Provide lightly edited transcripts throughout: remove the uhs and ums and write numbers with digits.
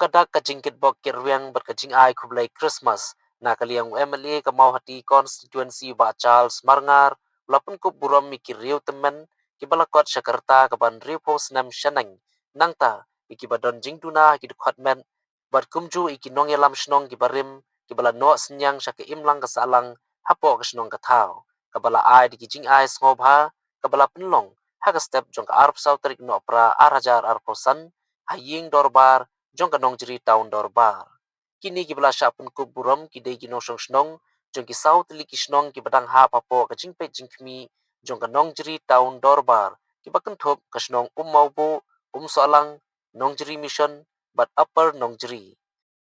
kadak kajingkit bok kirwiang berkajing ai kublai Christmas na kaliang MLA ke mau hati constituency ba Charles Marngar lapun kup buram mikir riu temen kibalakot Jakarta kaban riu pos nam shanang nangta ikibadon jingtuna kidukhat men bat kumju ikinong yalam shnong kibarim kibala no senyang syake imlang kasalang hapo kasnong kathau kabala ai dikijing ai ngobha kabala penlong haga step jong ka arp sautrik no pra arajar arposan haying dorbar jong kanong jeri taun dorbar kini kibala syapun kup buram kidei kinong shong shnong jong ki saut li kisnong kibadang ha papo kajing pe jingkmi jong kanong jeri taun dorbar kibakan thop kasnong maubo soalang nong jeri mission bat upper nong jeri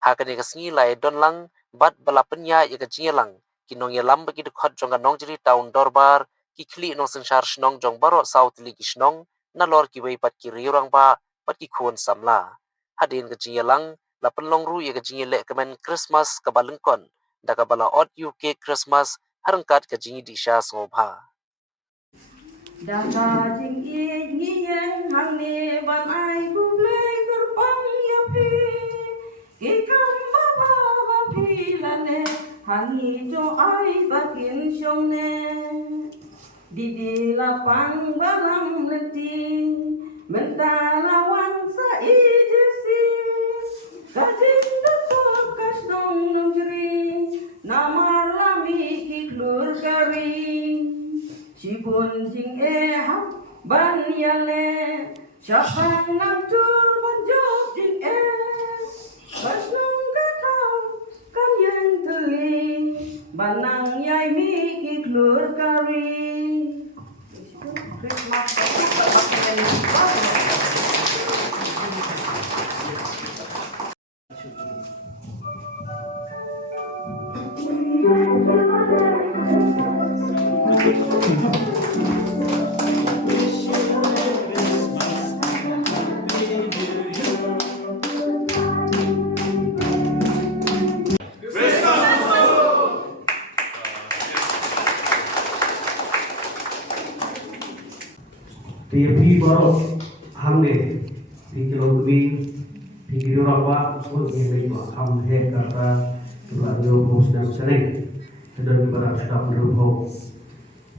hakane kasngi lai don lang bat balapenya ya kajingelang kinong ya lam bagi dekhot jong kanong jeri taun dorbar ki khli nong sensar shnong jong baro saut li kisnong na lor ki wei pat ki riurang ba pat ki khon samla hadin kajingelang la penlong ru ya kajingele kemen Christmas kabalengkon da kabala ot UK Christmas harangkat kajingi di sha ngobha Daka jing i ngiyeng hang ni ban ai kuble gerbang ya pi ikam baba bapi lane hangi jo ai bakin syong ne di lapang balam leti mentalawan sa ijesi kajing dapat kasnong nong jeri namar lami kiklur kari Sipun jing hap ban yale syapang nang tur bonjok jing basnong katau kan yang teli banang yai mi kiklur kari Christmas Tiap baru hamne kilo lebih kilo rawa semua yang ham he kata keluarga bos dan sering dan ibarat sudah berubah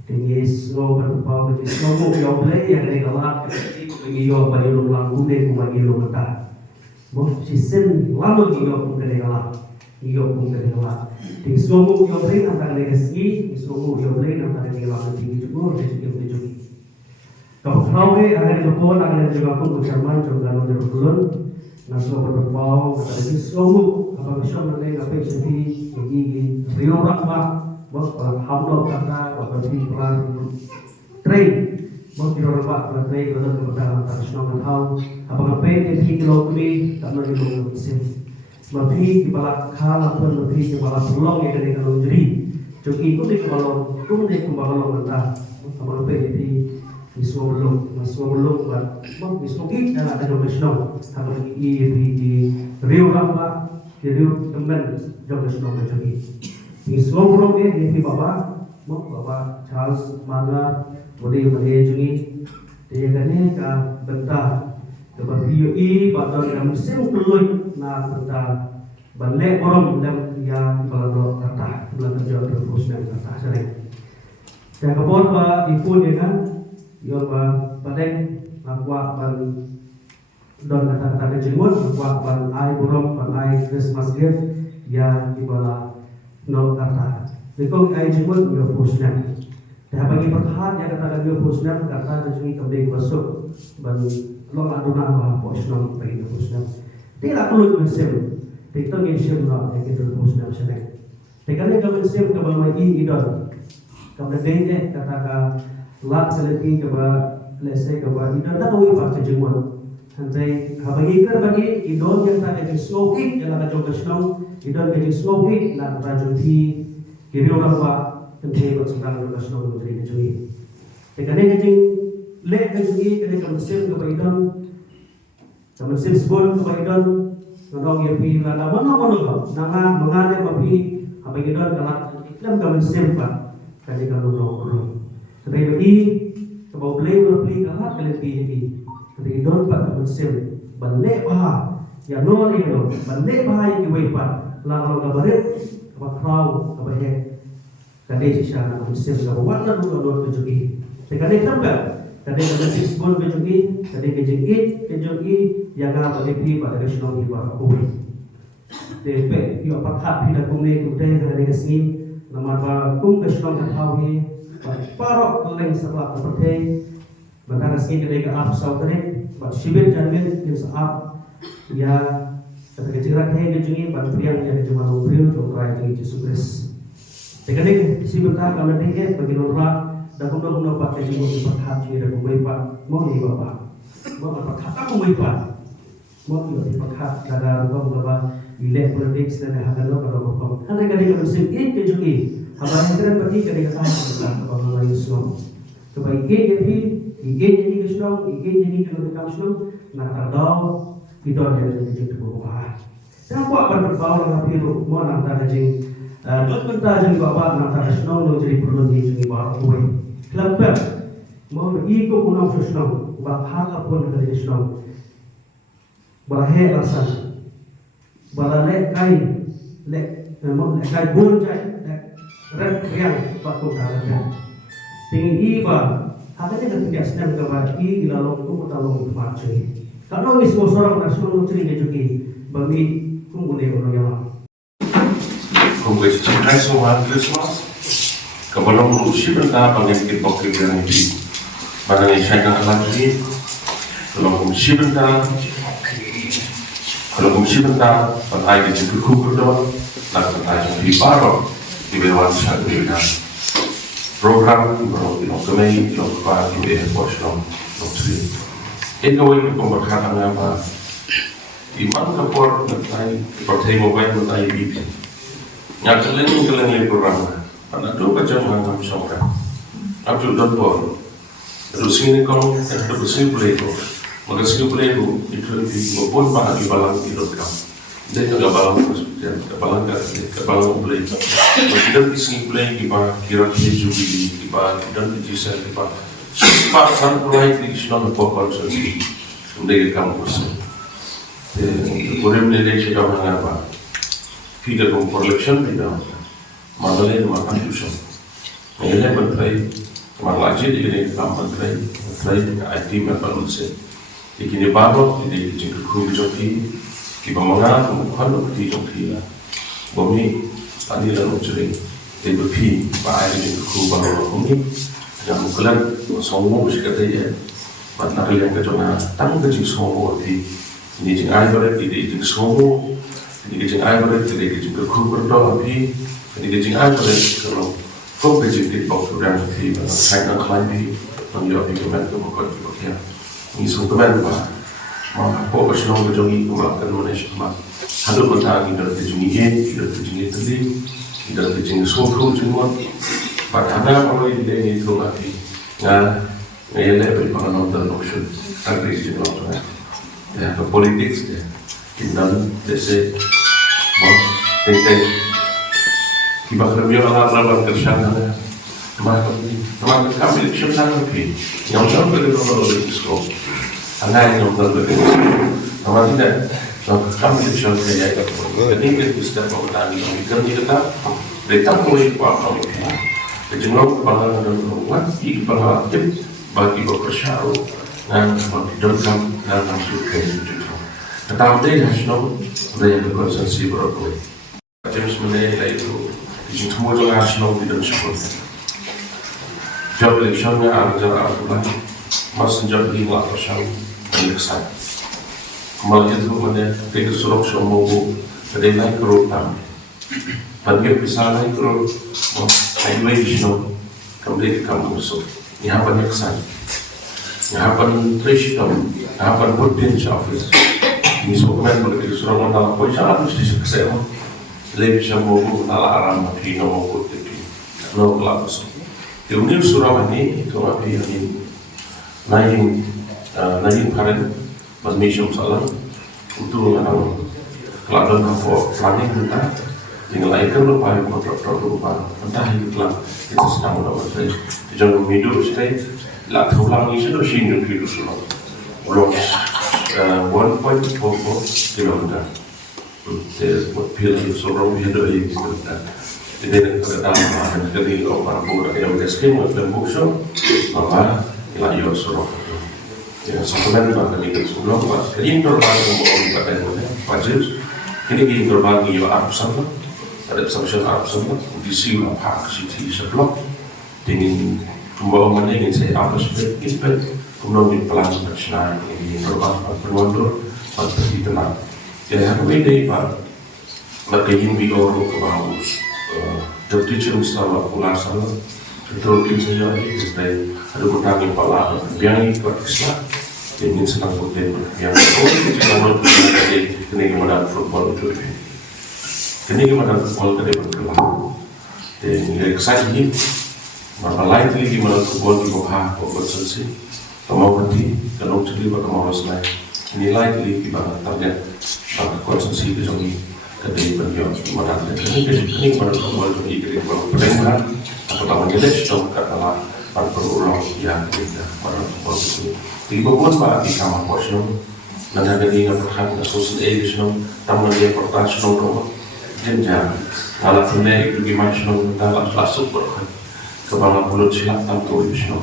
tinggi slow berubah menjadi slow yang boleh yang negalah bagi yo bagi lo lagu deh bagi lo mentah bos sistem lalu yo pun negalah yo pun negalah tinggi slow yang boleh antara negasi slow yang boleh antara negalah tinggi juga dan juga Kalau kau ada dokon ada juga pun bercampur juga dengan berulun, naso berbau ada di semua apa macam mana apa jadi gigi riurak bah, bos hamlo kata apa di pelan train, bos di orang bah pelan train kalau kita antara semua tahu apa ngapain di kilo kumi tak lagi belum mesin, lebih di balak kala pun lebih di balak pelong yang dari kalau jadi, jadi itu di kalau itu di kalau mentah apa ngapain di Mismo belum buat, mismo kita ada domestik, kalau di Rio Ramba, di Rio teman domestik macam ini. Mismo belum di bawah, bawah Charles Marngar, boleh jungi, dia kan ke bentah, ke Rio pada yang mesin peluit, na bentah, balik orang yang kalau kata, belum terjauh terus dan kata sering. Saya kabar di phone dengan yo padeng aqua ban don kata-kata jenggot aqua ban ai burung ban ai Christmas gift ya ibala no kata bekong ai jenggot yo pusna dah bagi perhat ya kata yo pusna kata jui kembali masuk ban lo aduna ba posno bagi pusna tidak perlu mesim tidak ngisem no ya kita pusna sedek tekane kalau mesim kalau mai idon kalau denge kata lat seleti keba lese keba idon tak tahu apa kejemuan sampai habagi ker bagi idon yang tak ada smoking yang ada jauh snow idon bagi smoking nak rajut di kiri orang ba tentu bersenang dengan snow menjadi kejui tekane kejing le kejui kene kemesin keba idon kemesin sport keba idon ngorong ya pi lada mana nangan mengade bapi habagi idon kalau iklam kemesin pak kali kalau ngorong Sebagai bagi sebab beli kalau kalian pilih, jadi don pak mesin balik bah ya no ni lo bande bahai ki wei pat la lo ka bare ka krau ka bahe kade sisa na muslim ka warna lu ke jugi te kade tambal kade ka sis bon ke jugi kade ke jugi ya ga ba pi ba ke shno ni ba ko te pe yo pa kha pi da ko me ku te kade ke sin nama ba kum ke shno ka thau hi parok leng sabla ka te Maka nasi kedai ke apa saudara, buat sibir jamin yang saat ya ketika cerita kaya kejungi buat priang yang cuma ngobrol tentang kaya Yesus Kristus. Teknik sibir tak kalau dia bagi orang dah kumno dapat kejungi berkat jadi dah kumai pak mau ni bapak mau berkat aku kumai pak mau ni berkat dalam rumah bapak ilek politik dan hakan lo kalau bapak kan kadang kadang mesti kejungi apa yang bagi kadang kadang kita kalau Yesus kebaikan jadi igen jadi Krishna, igen jadi kalau Krishna, nak tahu itu ada yang jadi berubah. Kenapa akan berbau dengan pilu? Mau nak tahu jadi, dua benda jadi bapak nak tahu Krishna, lo jadi perlu jadi bapak kue. Kenapa? Mau ikut punau Krishna, bapak apa pun dari Krishna, bahaya alasan, balai kai bunjai, red yang bapak tahu. Tinggi iba. Hakanya kan tidak sedang kebaki ilalong ku talong macui. Kalau ni semua seorang nasional cerita juga bagi kumune orang yang Kongres Cinta Soal Christmas kepada urusi benda pengikut pokok ini pada saya lagi kalau urusi benda pada hari itu berdoa lakukan aja di baru di bawah saya program kami lakukan di Boston, Australia. Itu yang pemberkatan apa? Iman kapor mentai partai mobile mentai BP. Yang kalian program. Pada dua jam menganggap saudara. Abdul Dapur. Terus ini kalau ada bersih pelego, maka bersih pelego itu maupun bahan di balang di lokal. Dan juga balang hospital, balang pelego. Kita disini pelego di bawah kira-kira juga di bawah dan di sisi di bawah. Sempat sampai di Islam pokok sendiri untuk kampus. Boleh melihat juga mengapa. Tidak memperleksyon tidak. Malah ini makan susah. Ini menteri, malah aja di ini menteri IT memperluas. Ini baru ini jengkel kru joki. Kita mengenal kalau kita joki lah. Bumi tadi lalu cering. Tapi bahaya jengkel kru baru bumi. Jangan kelan semua berkata ya. Mana kalian kejona tang kecil semua di ini jeng air berat ini jeng semua. Ini jeng air berat ini jeng kru berdoa tapi ini jeng air berat kalau kau kecil di bawah dan di saya nak lagi menjawab dokumen itu bukan ya. Ini dokumen apa? Maka kau bersenang berjongi melakukan Malaysia mak. Hadut bertanya kita terjungi kita terjungi tadi kita terjungi semua semua. Padahal kalau ini itu lagi, ya lebih penonton option, agak itu nonton. Ya, politik ya, kita desa, tentang kita kerja orang kerja mana, teman kami kerja lagi, yang jauh dari orang dari sekolah, anak yang jauh dari sekolah, teman tidak, kami kerja kayak itu, jadi kita bisa bertani, kita tidak, kita mulai kuat kami. Kejengok kepala dan ruang di kepala aktif bagi bersyaru dan mendorong dan masukkan juga. Tetapi nasional ada yang berkonsumsi berapa? James menilai itu di semua nasional tidak cukup. Job electionnya ada lagi masih jadi lima persen penyeksaan. Kembali itu mana kita suruh semua ada naik kerutan. Bagi misalnya kalau highway Islam kembali ke kampus, यहाँ पर एक साल, यहाँ पर त्रिशतम, यहाँ पर बुद्धिन शाफिस, ini dokumen boleh disuruh mengenal poin sangat mesti sukses, lebih semua mengenal aram mati nomor putih, nomor kelapus. Kemudian surah ini itu mati ini, naik karen, masih salam, untuk mengenal keladan apa planning kita. Tinggal airkan lupa yang kontrak lupa entah itu sedang mendapat saya jangan hidup saya lah ulang ini sudah sini hidup sudah belum 1.44 kilometer. The pillar so wrong we had to use that. Tidak ada dalam dari orang pura yang miskin dan musuh, maka ilayo suruh. Ya sebenarnya pada minggu sebelum pas kini terbang orang pada yang wajib. Kini kini terbang iyo Arab sana, ada pesawat Arab sana di sini Park City seblok dengan pembawa mana ingin saya apa seperti kemudian di pelan nasional ini terbang berwandor pada di tenang. Jadi hari ini pak bagaimana bioro kebaus teacher misalnya pulang sana terus saya ini dari ada bertanya pala yang ini praktisnya ingin senang konten yang jika mau dari kenikmatan football itu kenikmatan football tadi berkelang dan nilai kesan ini maka lain lagi gimana football di bawah bersensi mau nanti kalau jadi mau selesai nilai lagi gimana target maka konsumsi itu jadi kadang beliau mengatakan ini pada kembali ke Inggris perempuan atau taman jelas dong katalah pada berulang yang kita pada kembali itu di bawah pak di kamar portion dan ada di nggak sosial edition taman dia pertahanan rumah jenjang alat ini itu gimana sih kita langsung berkat kepala bulat silat tampil itu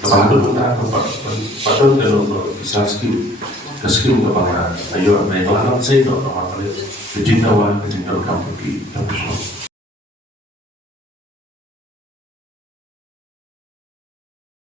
kepala itu kita pada dalam bisa skill kepala ayo apa yang lain saya dong apa kali kecintaan kamu di kampus